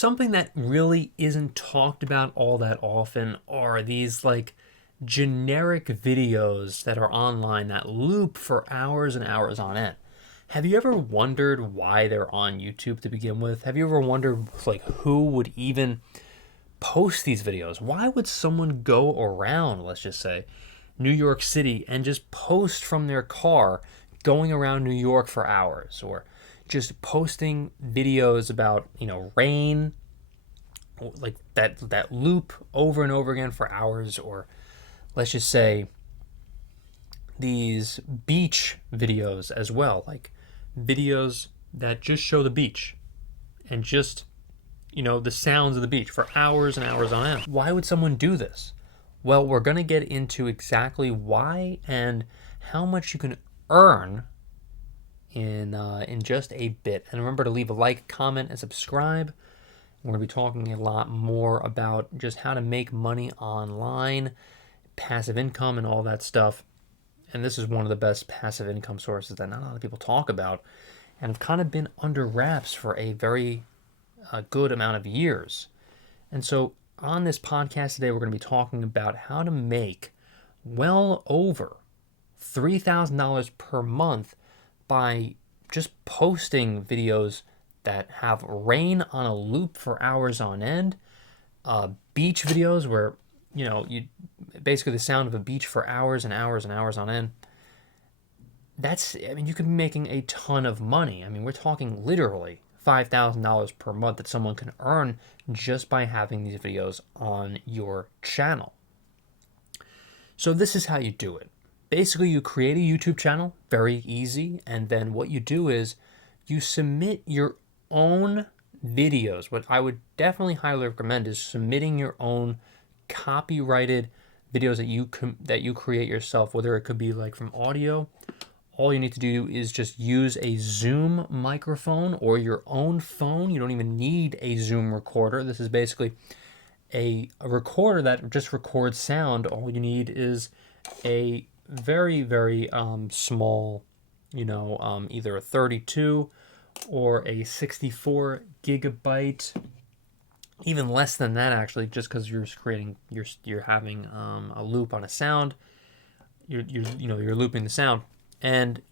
something that really isn't talked about all that often are these like generic videos that are online that loop for hours and hours on end. Have you ever wondered why they're on YouTube to begin with? Have you ever wondered like who would even post these videos? Why would someone go around, let's just say, New York City and just post from their car going around New York for hours, or just posting videos about, rain, like that loop over and over again for hours, or let's just say these beach videos as well, like videos that just show the beach and just, the sounds of the beach for hours and hours on end. Why would someone do this? Well, we're going to get into exactly why and how much you can earn in just a bit. And remember to leave a like, comment, and subscribe. We're going to be talking a lot more about just how to make money online, passive income, and all that stuff. And this is one of the best passive income sources that not a lot of people talk about and have kind of been under wraps for a very good amount of years. And so on this podcast today, we're going to be talking about how to make well over $3,000 per month by just posting videos that have rain on a loop for hours on end, beach videos where, you basically the sound of a beach for hours and hours and hours on end. You could be making a ton of money. We're talking literally $5,000 per month that someone can earn just by having these videos on your channel. So this is how you do it. Basically, you create a YouTube channel, very easy, and then what you do is you submit your own videos. What I would definitely highly recommend is submitting your own copyrighted videos that you create yourself, whether it could be like from audio. All you need to do is just use a Zoom microphone or your own phone. You don't even need a Zoom recorder. This is basically a recorder that just records sound. All you need is a very, very small, either a 32 or a 64 gigabyte, even less than that actually, just because you're having a loop on a sound. You're looping the sound. And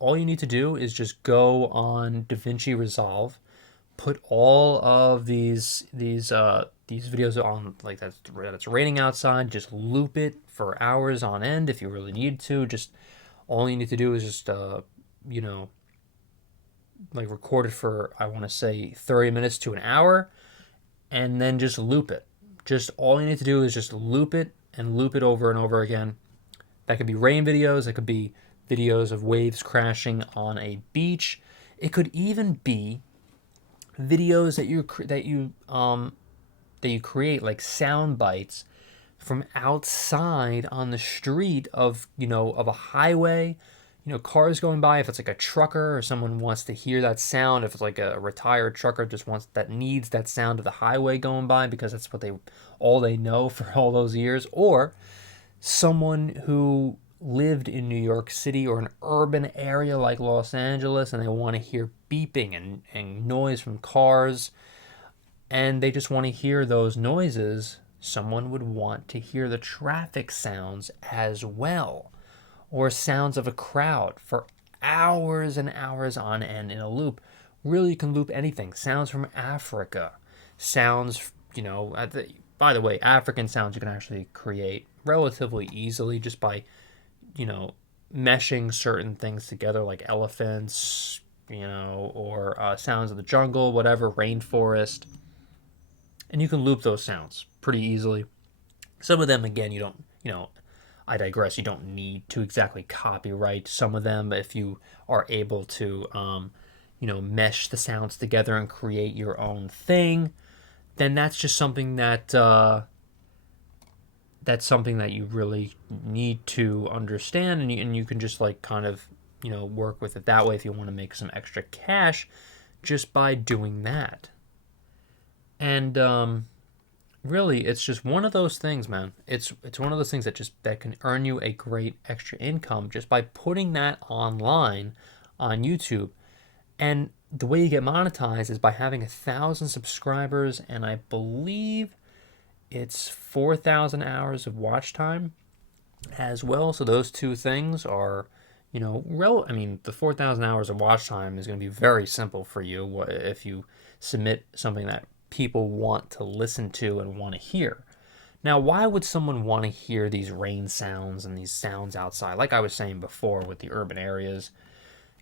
all you need to do is just go on DaVinci Resolve, put all of these videos on, like that's raining outside, just loop it for hours on end if you really need to. Just all you need to do is just like record it for, I want to say 30 minutes to an hour, and then just loop it. Just all you need to do is just loop it and loop it over and over again. That could be rain videos, it could be videos of waves crashing on a beach. It could even be videos that you create, like sound bites from outside on the street of a highway, cars going by. If it's like a trucker or someone wants to hear that sound, if it's like a retired trucker needs that sound of the highway going by because that's what all they know for all those years, or someone who lived in New York City or an urban area like Los Angeles and they want to hear beeping and noise from cars, and they just want to hear those noises. Someone would want to hear the traffic sounds as well, or sounds of a crowd for hours and hours on end in a loop. Really, you can loop anything. Sounds from Africa, sounds, by the way, African sounds you can actually create relatively easily just by meshing certain things together, like elephants, or sounds of the jungle, whatever, rainforest. And you can loop those sounds pretty easily. Some of them, again, I digress, you don't need to exactly copyright some of them. If you are able to, mesh the sounds together and create your own thing, then that's just something that you really need to understand, and you can just work with it that way if you want to make some extra cash just by doing that. And really, it's just one of those things, man. It's one of those things that can earn you a great extra income just by putting that online on YouTube. And the way you get monetized is by having 1,000 subscribers, and I believe it's 4,000 hours of watch time as well. So those two things are, I mean, the 4,000 hours of watch time is going to be very simple for you if you submit something that people want to listen to and want to hear. Now, why would someone want to hear these rain sounds and these sounds outside? Like I was saying before with the urban areas,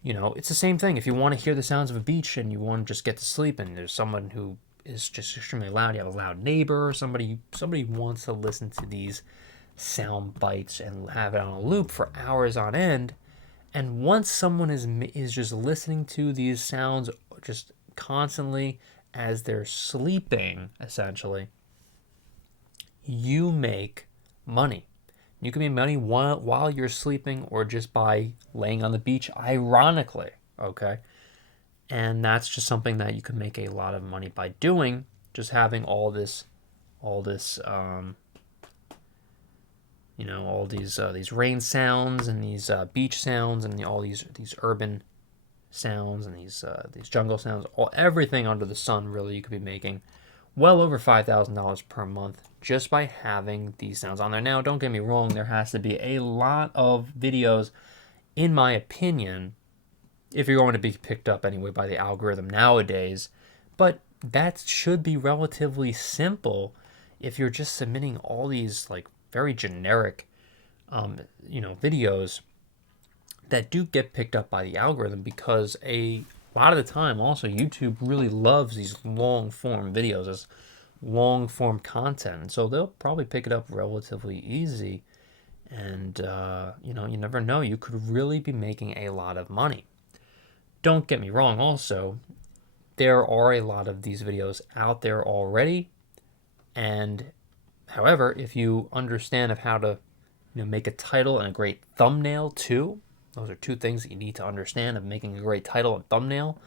it's the same thing. If you want to hear the sounds of a beach and you want to just get to sleep, and there's someone who is just extremely loud, you have a loud neighbor, or somebody wants to listen to these sound bites and have it on a loop for hours on end. And once someone is just listening to these sounds just constantly as they're sleeping, essentially, you make money. You can make money while you're sleeping or just by laying on the beach, ironically, okay? And that's just something that you can make a lot of money by doing, just having all these rain sounds and these beach sounds and all these urban sounds and these jungle sounds, everything under the sun. Really, you could be making well over $5,000 per month just by having these sounds on there. Now, don't get me wrong, there has to be a lot of videos, in my opinion, if you're going to be picked up anyway by the algorithm nowadays. But that should be relatively simple if you're just submitting all these like very generic videos that do get picked up by the algorithm, because a lot of the time also YouTube really loves these long form videos as long form content, and so they'll probably pick it up relatively easy. And you never know, you could really be making a lot of money. Don't get me wrong, also there are a lot of these videos out there already, and however, if you understand of how to make a title and a great thumbnail too, those are two things that you need to understand of making a great title and thumbnail,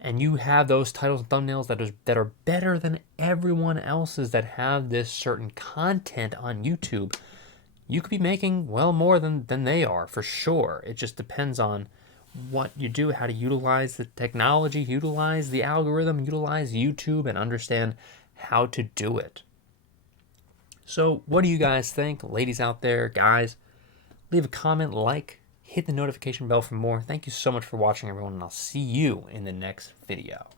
and you have those titles and thumbnails that are better than everyone else's that have this certain content on YouTube, you could be making well more than they are, for sure. It just depends on what you do, how to utilize the technology, utilize the algorithm, utilize YouTube, and understand how to do it. So what do you guys think, ladies out there, guys? Leave a comment, hit the notification bell for more. Thank you so much for watching, everyone, and I'll see you in the next video.